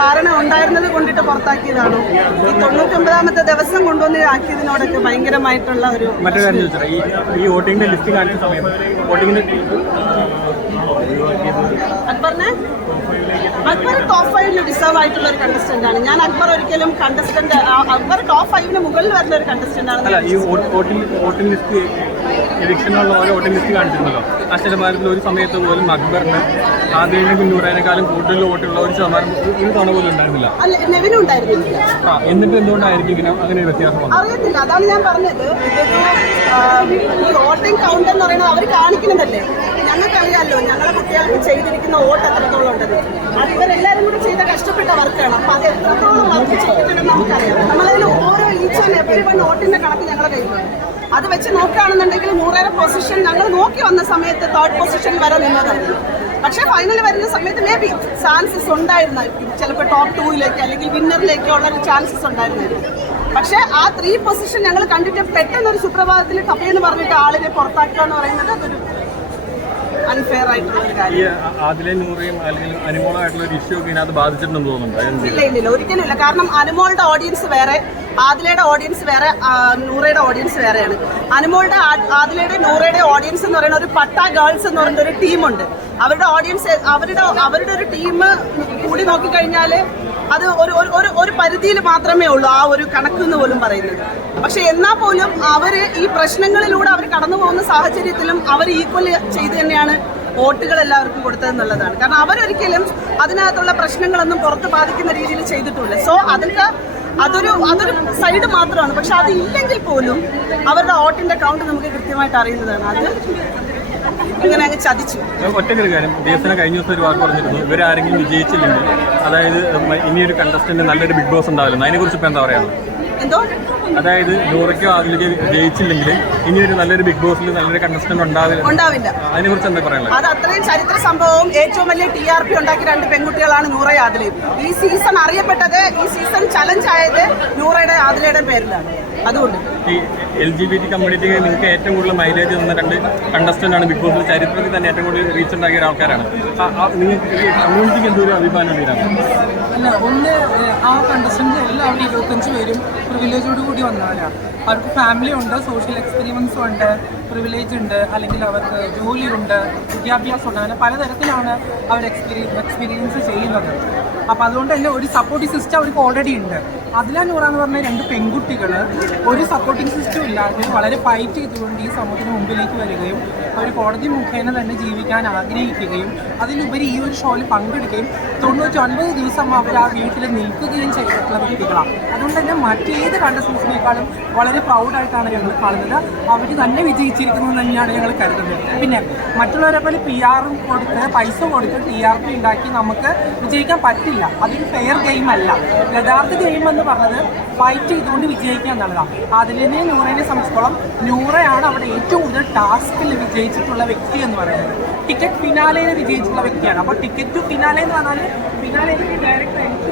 ധാരണ ഉണ്ടായിരുന്നത് കൊണ്ടിട്ട് പുറത്താക്കിയതാണോ? ഈ തൊണ്ണൂറ്റൊമ്പതാമത്തെ ദിവസം കൊണ്ടുവന്ന് ആക്കിയതിനോടൊക്കെ ഭയങ്കരമായിട്ടുള്ള ഒരു മറ്റൊരു കാര്യം ചോദിച്ചാൽ ഈ വോട്ടിങ്ങിന്റെ ലിസ്റ്റ് കാണിച്ച സമയം വോട്ടിംഗിന്റെ അക്ബറിനെ? അക്ബർ ടോപ്പ് ഫൈവിൽ ഡിസേർവ് ആയിട്ടുള്ള ഒരു കണ്ടസ്റ്റന്റ് ആണ്. ഞാൻ അക്ബർ ഒരിക്കലും കണ്ടസ്റ്റന്റ് അക്ബർ ടോപ്പ് ഫൈവിന് മുകളിൽ വരുന്ന ഒരു കണ്ടസ്റ്റന്റ് ആണ് ഈ വോട്ടിംഗ് വോട്ടിംഗ് ലിസ്റ്റ് എലക്ഷനുള്ള ഓരോ വോട്ടിംഗ് ലിസ്റ്റ് കാണിച്ചിരുന്നല്ലോ ആ ശതമാനത്തിൽ ഒരു സമയത്ത് പോലും അക്ബറിന് ആദ്യം പിന്നൂറേനേക്കാളും കൂടുതൽ വോട്ടുള്ള ഒരു ശതമാനം ഒരു തവണ പോലും ഉണ്ടായിരുന്നില്ല. ആ എന്നിട്ട് എന്തുകൊണ്ടായിരിക്കും ഇങ്ങനെ അങ്ങനെ ഒരു വ്യത്യാസം അറിയത്തില്ല. അതാണ് ഞാൻ പറഞ്ഞത്. വോട്ടിംഗ് കൗണ്ട് എന്ന് പറയുന്നത് അവർ കാണിക്കുന്നതല്ലേ? ഞങ്ങൾക്കറിയാമല്ലോ ഞങ്ങളെ കുട്ടികൾക്ക് ചെയ്തിരിക്കുന്ന വോട്ട് എത്രത്തോളം ഉണ്ടത് അത് ഇവരെല്ലാവരും കൂടി ചെയ്ത കഷ്ടപ്പെട്ട വർക്കാണ്. അപ്പൊ അത് എത്രത്തോളം വർക്ക് ചെയ്തിട്ടുണ്ടെന്ന് നമുക്കറിയാം. നമ്മളതിൽ ഓരോ ഈച്ച് എവരി വൺ വോട്ടിന്റെ കണക്ക് ഞങ്ങളുടെ കയ്യിലുണ്ട് അത് വെച്ച് നോക്കുകയാണെന്നുണ്ടെങ്കിൽ നൂറേറെ പൊസിഷൻ ഞങ്ങൾ നോക്കി വന്ന സമയത്ത് തേർഡ് പൊസിഷൻ വരെ നിന്നതായിരുന്നു പക്ഷേ ഫൈനലിൽ വരുന്ന സമയത്ത് മേ ബി ചാൻസസ് ഉണ്ടായിരുന്നായിരിക്കും ചിലപ്പോൾ ടോപ്പ് ടൂയിലേക്ക് അല്ലെങ്കിൽ വിന്നറിലേക്കോ ഉള്ള ചാൻസസ് ഉണ്ടായിരുന്നായിരിക്കും. പക്ഷേ ആ ത്രീ പൊസിഷൻ ഞങ്ങൾ കണ്ടിട്ട് പെട്ടെന്ന് ഒരു സുപ്രഭാതത്തിൽ കപ്പയെന്ന് പറഞ്ഞിട്ട് ആളിനെ പുറത്താക്കുക എന്ന് പറയുന്നത് അതൊരു അൺഫെയർ ആയിട്ടുള്ള ഒരു കാര്യം. നൂറയും അല്ലെങ്കിൽ ഒരു ഇഷ്യൂ ഒക്കെ ഇതിനകത്ത് ബാധിച്ചിട്ടുണ്ടെന്ന് തോന്നുന്നുണ്ട്? ഇല്ല ഇല്ല ഇല്ല ഒരിക്കലും ഇല്ല കാരണം അനുമോളുടെ ഓഡിയൻസ് വേറെ ആദിലയുടെ ഓഡിയൻസ് വേറെ നൂറയുടെ ഓഡിയൻസ് വേറെയാണ്. അനുമോളുടെ ആദിലയുടെ നൂറയുടെ ഓഡിയൻസ് എന്ന് പറയുന്ന ഒരു പട്ട ഗേൾസ് എന്ന് പറയുന്ന ഒരു ടീമുണ്ട് അവരുടെ ഓഡിയൻസ് അവരുടെ അവരുടെ ഒരു ടീം കൂടി നോക്കിക്കഴിഞ്ഞാൽ അത് ഒരു ഒരു- ഒരു പരിധിയിൽ മാത്രമേ ഉള്ളൂ ആ ഒരു കണക്ക് എന്ന് പോലും പറയുന്നത്. പക്ഷെ എന്നാൽ പോലും അവർ ഈ പ്രശ്നങ്ങളിലൂടെ അവർ കടന്നു പോകുന്ന സാഹചര്യത്തിലും അവർ ഈക്വൽ ചെയ്ത് തന്നെയാണ് വോട്ടുകൾ എല്ലാവർക്കും കൊടുത്തതെന്നുള്ളതാണ് കാരണം അവരൊരിക്കലും അതിനകത്തുള്ള പ്രശ്നങ്ങളൊന്നും പുറത്ത് ബാധിക്കുന്ന രീതിയിൽ ചെയ്തിട്ടില്ല. സോ അതൊക്കെ അതൊരു അതൊരു സൈഡ് മാത്രമാണ്. പക്ഷെ അതില്ലെങ്കിൽ പോലും അവരുടെ വോട്ടിന്റെ കൗണ്ട് നമുക്ക് കൃത്യമായിട്ട് അറിയുന്നതാണ്. അത് ഇങ്ങനെ അങ്ങ് ചതിച്ചു. ഒറ്റക്കൊരു കാര്യം ദേശന കഴിഞ്ഞ ദിവസം ഒരു വാക്ക് പറഞ്ഞിരുന്നു. ഇവരാരെങ്കിലും വിജയിച്ചില്ലെങ്കിൽ അതായത് ഇനിയൊരു കണ്ടസ്റ്റന്റ് നല്ലൊരു ബിഗ് ബോസ് ഉണ്ടാവില്ല അതിനെക്കുറിച്ച് ഇപ്പൊ എന്താ പറയാനുള്ളത്? എന്തോ? അതായത് നൂറയ്ക്കോ അതിലേക്ക് ജയിച്ചില്ലെങ്കിൽ ഇനിയൊരു നല്ലൊരു ബിഗ് ബോസിൽ നല്ലൊരു കണ്ടസ്റ്റന്റ് ഉണ്ടാവില്ല. ഉണ്ടാവില്ല. അതിനെക്കുറിച്ച് എന്താ പറയാനുള്ളത്? അത് അത്രയും ചരിത്ര സംഭവവും ഏറ്റവും വലിയ ടി ആർ പി ഉണ്ടാക്കിയ രണ്ട് പെൺകുട്ടികളാണ് നൂറ ആദിലയും ഈ സീസൺ അറിയപ്പെട്ടത് ഈ സീസൺ ചലഞ്ച് ആയത് നൂറയുടെ ആദിലയുടെ പേരിലാണ്. അതുകൊണ്ട്. ഈ എൽ ജി ബി ടി കമ്മ്യൂണിറ്റിക്ക് നിങ്ങൾക്ക് ഏറ്റവും കൂടുതൽ മൈലേജ് തന്ന രണ്ട് കണ്ടസ്റ്റന്റ് ആണ് ബിഗ് ബോസിൽ ചരിത്രത്തിൽ തന്നെ ഏറ്റവും കൂടുതൽ റീച്ച് ഉണ്ടാക്കിയ ആൾക്കാരാണ് നിങ്ങൾക്ക് കമ്മ്യൂണിറ്റിക്ക് എന്തൊരു അഭിമാനം അല്ല ഒന്ന് ആ കണ്ടസ്റ്റന്റ് എല്ലാവരും ഇരുപത്തഞ്ച് പേരും പ്രിവിലേജോട് കൂടി വന്നവരാണ് അവർക്ക് ഫാമിലി ഉണ്ട് സോഷ്യൽ എക്സ്പീരിയൻസും ഉണ്ട് പ്രിവിലേജ് ഉണ്ട് അല്ലെങ്കിൽ അവർക്ക് ജോലി ഉണ്ട് വിദ്യാഭ്യാസം ഉണ്ട് അങ്ങനെ പലതരത്തിലാണ് അവർ എക്സ്പീരിയൻസ് എക്സ്പീരിയൻസ് ചെയ്യുന്നത്. അപ്പോൾ അതുകൊണ്ട് തന്നെ ഒരു സപ്പോർട്ടിംഗ് സിസ്റ്റം അവർക്ക് ഓൾറെഡി ഉണ്ട്. അതിലാ നൂറ എന്ന് പറഞ്ഞ രണ്ട് പെൺകുട്ടികൾ ഒരു സപ്പോർട്ടിംഗ് സിസ്റ്റം ഇല്ലാതെ വളരെ ഫൈറ്റ് ചെയ്തുകൊണ്ട് ഈ സമൂഹത്തിന് മുമ്പിലേക്ക് വരികയും അവർ കോടതി മുഖേന തന്നെ ജീവിക്കാൻ ആഗ്രഹിക്കുകയും അതിലുപരി ഈ ഒരു ഷോയിൽ പങ്കെടുക്കുകയും തൊണ്ണൂറ്റൊൻപത് ദിവസം അവർ ആ വീട്ടിൽ നിൽക്കുകയും ചെയ്തിട്ടുള്ള വ്യക്തികളാണ്. അതുകൊണ്ട് തന്നെ മറ്റേത് കണ്ടസ്റ്റൻസിനേക്കാളും വളരെ പ്രൗഡായിട്ടാണ് ഞങ്ങൾ കാണുന്നത്. അവർ തന്നെ വിജയിച്ചിരിക്കുന്നു തന്നെയാണ് ഞങ്ങൾ കരുതുന്നത്. പിന്നെ മറ്റുള്ളവരെ പോലെ പി ആറും കൊടുത്ത് പൈസ കൊടുത്ത് ടി ആർ പി ഉണ്ടാക്കി നമുക്ക് വിജയിക്കാൻ പറ്റില്ല. അതൊരു ഫെയർ ഗെയിം അല്ല. യഥാർത്ഥ ഗെയിം എന്ന് പറഞ്ഞത് ഫൈറ്റ് ചെയ്തുകൊണ്ട് വിജയിക്കുക എന്നുള്ളതാണ്. അതിലിനെ നൂറിനെ സംബന്ധിച്ചോളം നൂറയാണ് അവിടെ ഏറ്റവും കൂടുതൽ ടാസ്കിൽ വിജയിച്ചിട്ടുള്ള വ്യക്തി എന്ന് പറയുന്നത്. ടിക്കറ്റ് ഫിനാലയിൽ വിജയിച്ചിട്ടുള്ള വ്യക്തിയാണ്. അപ്പോൾ ടിക്കറ്റ് ടു ഫിനാലെ എന്ന് പറഞ്ഞാൽ ഫിനാലയിൽ ഡയറക്റ്റ്